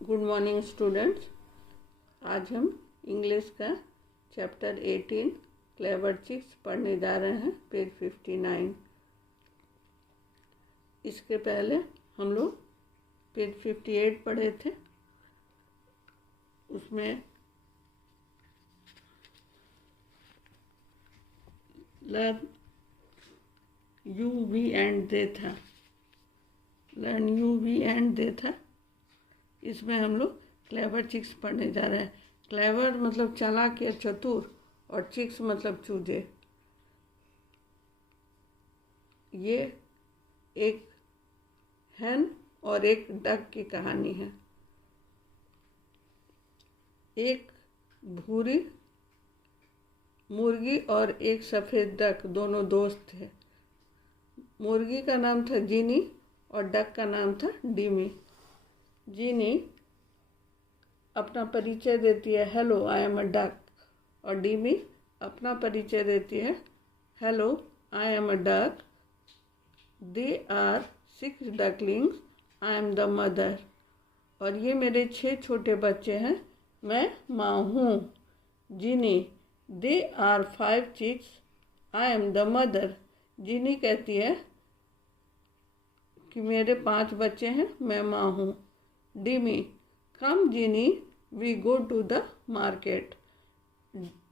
Good morning students. आज हम English का चैप्टर 18 क्लेवर चिक्स पढ़ने जा रहे हैं, पेज 59। इसके पहले हम लोग पेज 58 पढ़े थे। उसमें learn you we and they था। Learn you we and they था। इसमें हम लोग क्लेवर चिक्स पढ़ने जा रहे हैं। क्लेवर मतलब चालाक या चतुर, और चिक्स मतलब चूजे। ये एक हैन और एक डक की कहानी है। एक भूरी मुर्गी और एक सफ़ेद डक दोनों दोस्त थे। मुर्गी का नाम था जीनी और डक का नाम था डिमी। जीनी अपना परिचय देती है, hello I am a duck, और डिमी अपना परिचय देती है, hello I am a duck, they are 6 ducklings, I am the mother. और ये मेरे 6 छोटे बच्चे हैं, मैं माँ हूँ। Jeeni they are 5 chicks, I am the mother. Jeeni कहती है कि मेरे 5 बच्चे हैं, मैं माँ हूँ। Dimi come Jeeni we go to the market.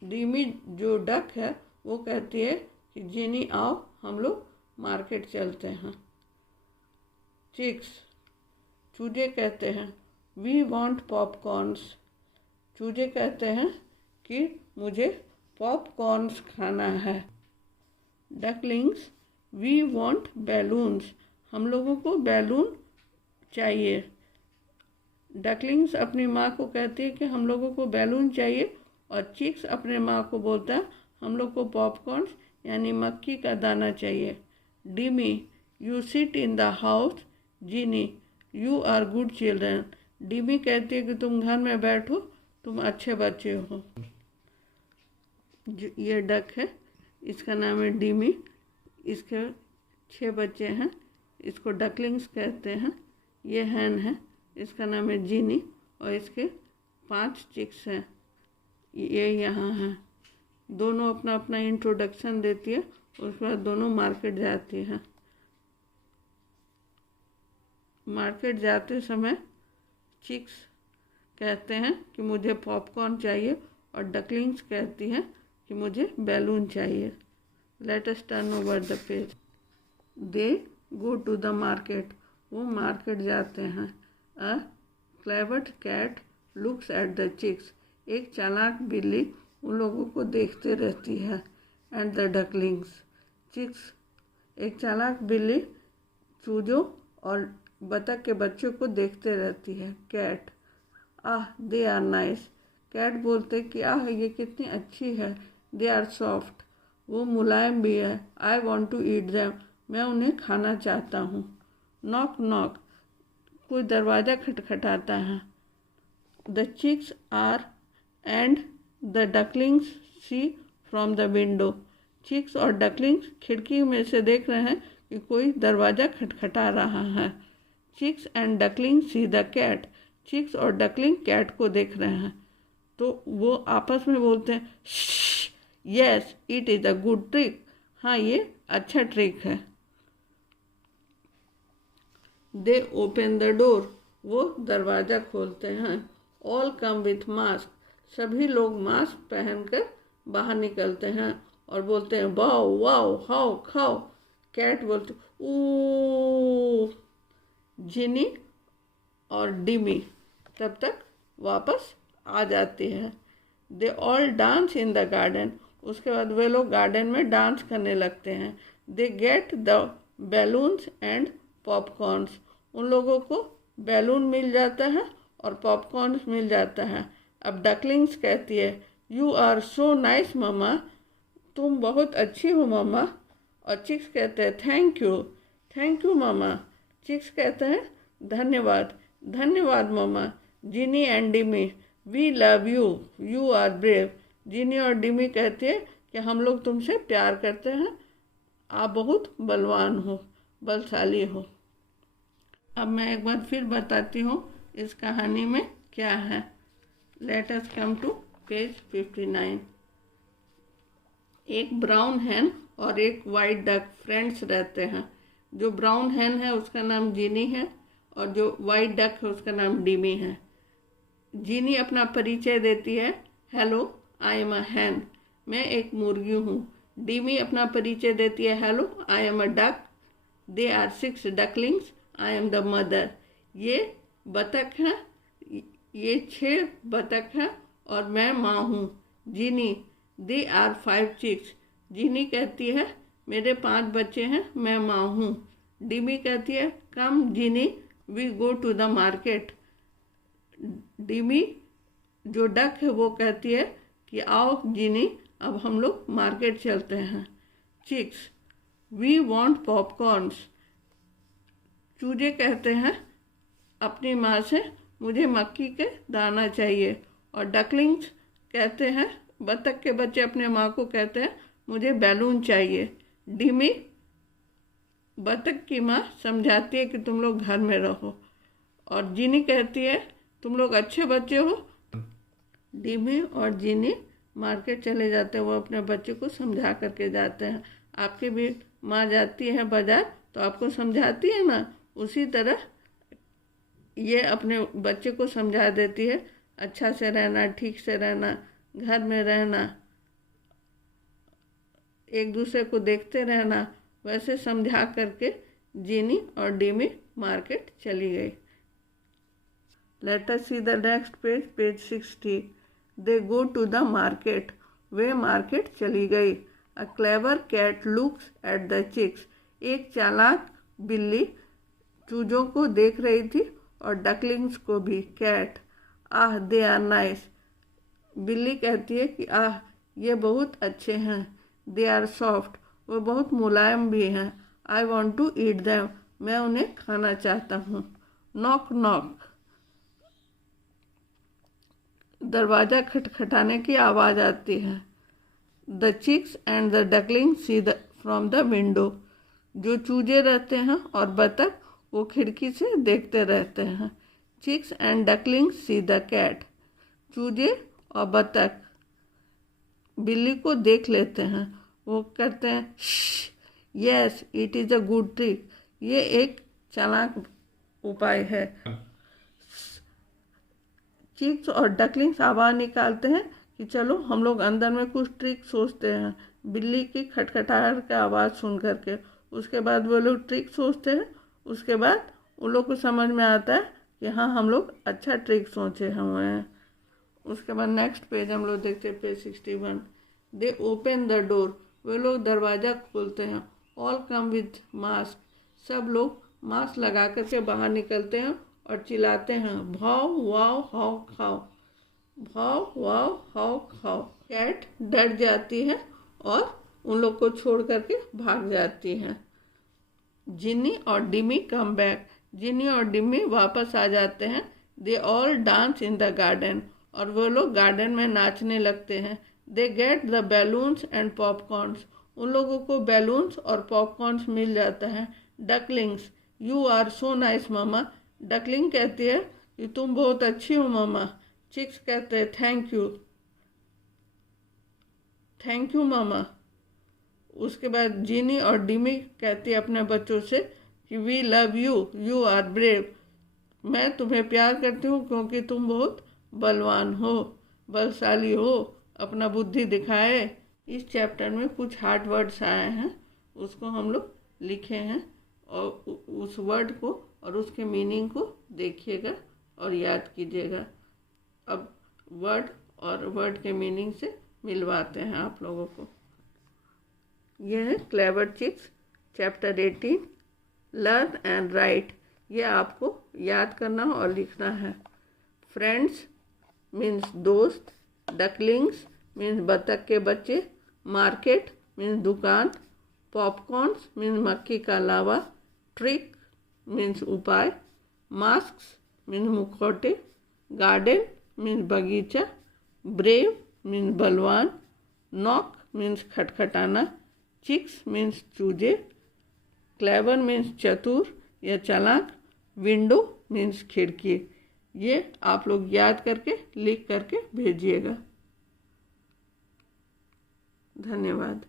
Dimi जो डक है वो कहती है कि जीनी आओ हम लोग मार्केट चलते हैं। चिक्स चूजे कहते हैं वी वांट पॉपकॉर्न्स। चूजे कहते हैं कि मुझे पॉपकॉर्न्स खाना है। Ducklings we want balloons. हम लोगों को बैलून चाहिए। डकलिंग्स अपनी माँ को कहती है कि हम लोगों को बैलून चाहिए, और चिक्स अपने माँ को बोलता है हम लोग को पॉपकॉर्न्स यानी मक्की का दाना चाहिए। Dimi you sit in the house, Jeeni you are good children. Dimi कहती है कि तुम घर में बैठो, तुम अच्छे बच्चे हो। ये डक है, इसका नाम है डिमी। इसके 6 बच्चे हैं, इसको डकलिंग्स कहते हैं। ये हैन है, इसका नाम है जीनी, और इसके 5 चिक्स हैं, ये यहाँ हैं। दोनों अपना अपना इंट्रोडक्शन देती है, उसके बाद दोनों मार्केट जाती हैं। मार्केट जाते समय चिक्स कहते हैं कि मुझे पॉपकॉर्न चाहिए, और डकलिंग्स कहती हैं कि मुझे बैलून चाहिए। Let us turn over the page. They go to the market. वो मार्केट जाते हैं। A clever cat looks at the chicks. एक चालाक बिल्ली उन लोगों को देखते रहती है। And the ducklings. चिक्स एक चालाक बिल्ली चूजों और बतख के बच्चों को देखते रहती है। Cat ah they are nice. Cat बोलते कि आह ये कितनी अच्छी है। They are soft. वो मुलायम भी है। I want to eat them. मैं उन्हें खाना चाहता हूँ। Knock knock. कोई दरवाज़ा खटखटाता है। The chicks are and the ducklings see from the window. Chicks और डकलिंग्स खिड़की में से देख रहे हैं कि कोई दरवाज़ा खटखटा रहा है। Chicks and duckling see the cat. Chicks और डकलिंग कैट को देख रहे हैं, तो वो आपस में बोलते हैं yes it is a good trick. हाँ ये अच्छा ट्रिक है। दे ओपन द डोर। वो दरवाज़ा खोलते हैं। All come with mask. सभी लोग मास्क पहनकर बाहर निकलते हैं और बोलते हैं वाओ वाओ हाओ खाओ। कैट बोलते ओ। जिनी और डिमी तब तक वापस आ जाती है। दे all dance in the garden. उसके बाद वे लोग गार्डन में डांस करने लगते हैं। They get the balloons and popcorns. उन लोगों को बैलून मिल जाता है और पॉपकॉर्न्स मिल जाता है। अब डकलिंग्स कहती है यू आर सो नाइस मम्मा। तुम बहुत अच्छी हो मम्मा। और चिक्स कहते हैं थैंक यू मम्मा। चिक्स कहते हैं धन्यवाद धन्यवाद मम्मा। Jeeni and Dimi we love you, you are brave. Jeeni और डिमी कहते हैं कि हम लोग तुमसे प्यार करते हैं, आप बहुत बलवान हो, बलशाली हो। अब मैं एक बार फिर बताती हूँ इस कहानी में क्या है। Let us come to page 59। एक ब्राउन हैन और एक वाइट डक फ्रेंड्स रहते हैं। जो ब्राउन हैन है उसका नाम जीनी है और जो वाइट डक है उसका नाम डिमी है। जीनी अपना परिचय देती है, हेलो आई एम अ हैन, मैं एक मुर्गी हूँ। डिमी अपना परिचय देती है, hello I am a duck, they are 6 ducklings, I am the mother. ये बतख है, ये 6 बतख है और मैं माँ हूँ। जीनी, दे आर 5 चिक्स, जीनी कहती है मेरे 5 बच्चे हैं, मैं माँ हूँ। डिमी कहती है come Jeeni we go to the market. Dimi जो डक है वो कहती है कि आओ जीनी अब हम लोग मार्केट चलते हैं। चिक्स, वी वांट पॉपकॉर्न्स, चूजे कहते हैं अपनी माँ से मुझे मक्की के दाना चाहिए। और डकलिंग्स कहते हैं, बतख के बच्चे अपने माँ को कहते हैं मुझे बैलून चाहिए। डिमी बतख की माँ समझाती है कि तुम लोग घर में रहो और जीनी कहती है तुम लोग अच्छे बच्चे हो। डिमी और जीनी मार्केट चले जाते हैं, वो अपने बच्चे को समझा करके जाते हैं। आपकी भी माँ जाती है बाजार तो आपको समझाती है ना, उसी तरह ये अपने बच्चे को समझा देती है अच्छा से रहना, ठीक से रहना, घर में रहना, एक दूसरे को देखते रहना। वैसे समझा करके जीनी और डिमी मार्केट चली गई। Let us see the next page, page 60। They go to the market, वे मार्केट चली गई। A clever cat looks at the chicks, एक चालाक बिल्ली चूजों को देख रही थी और डकलिंग्स को भी। Cat, ah they are nice, बिल्ली कहती है कि आह ये बहुत अच्छे हैं। दे आर सॉफ्ट, वो बहुत मुलायम भी हैं। I want to eat them, मैं उन्हें खाना चाहता हूँ। नॉक नॉक, दरवाज़ा खटखटाने की आवाज़ आती है। The chicks and the duckling see the from the window, जो चूजे रहते हैं और बतख वो खिड़की से देखते रहते हैं। Chicks and duckling see the cat, चूजे और बतख बिल्ली को देख लेते हैं, वो कहते हैं yes it is a good trick, ये एक चालाक उपाय है। चिक्स और डकलिंग्स आवाज़ निकालते हैं कि चलो हम लोग अंदर में कुछ ट्रिक सोचते हैं। बिल्ली की खटखटाहट का आवाज़ सुन करके उसके बाद वो लोग ट्रिक सोचते हैं। उसके बाद उन लोग को समझ में आता है कि हाँ हम लोग अच्छा ट्रिक सोचे हुए हैं। उसके बाद नेक्स्ट पेज हम लोग देखते हैं, page 61। They open the door, वे लोग दरवाज़ा खोलते हैं। ऑल कम विथ मास्क, सब लोग मास्क लगा करके बाहर निकलते हैं और चिल्लाते हैं भाव वाव हाव खाओ, भाव वाव हाव खाओ। कैट डर जाती है और उन लोग को छोड़ करके भाग जाती है। जिनी और डिमी कम बैक, जिनी और डिमी वापस आ जाते हैं। They all dance in the garden, और वो लोग गार्डन में नाचने लगते हैं। They get the balloons and popcorns, उन लोगों को बैलून्स और पॉपकॉर्न्स मिल जाता है। Ducklings, you are so nice mama, duckling कहती है कि तुम बहुत अच्छी हो मामा। चिक्स कहते हैं थैंक यू मामा। उसके बाद जीनी और डिमी कहती है अपने बच्चों से कि we love you, you are brave, मैं तुम्हें प्यार करती हूँ क्योंकि तुम बहुत बलवान हो, बलशाली हो, अपना बुद्धि दिखाए। इस चैप्टर में कुछ हार्ड वर्ड्स आए हैं, उसको हम लोग लिखे हैं और उस वर्ड को और उसके मीनिंग को देखिएगा और याद कीजिएगा। अब वर्ड और वर्ड के मीनिंग से मिलवाते हैं आप लोगों को। यह है clever chicks chapter 18 learn and write, ये आपको याद करना और लिखना है। फ्रेंड्स मीन्स दोस्त, डकलिंग्स मीन्स बतख के बच्चे, मार्केट मीन्स दुकान, पॉपकॉर्न्स मीन्स मक्खी का लावा, ट्रिक मीन्स उपाय, मास्क्स मीन्स मुखौटे, गार्डन मीन्स बगीचा, ब्रेव मीन्स बलवान, नॉक मीन्स खटखटाना, चिक्स मीन्स चूजे, क्लेवर मीन्स चतुर या चालाक, विंडो मीन्स खिड़की। ये आप लोग याद करके लिख करके भेजिएगा। धन्यवाद।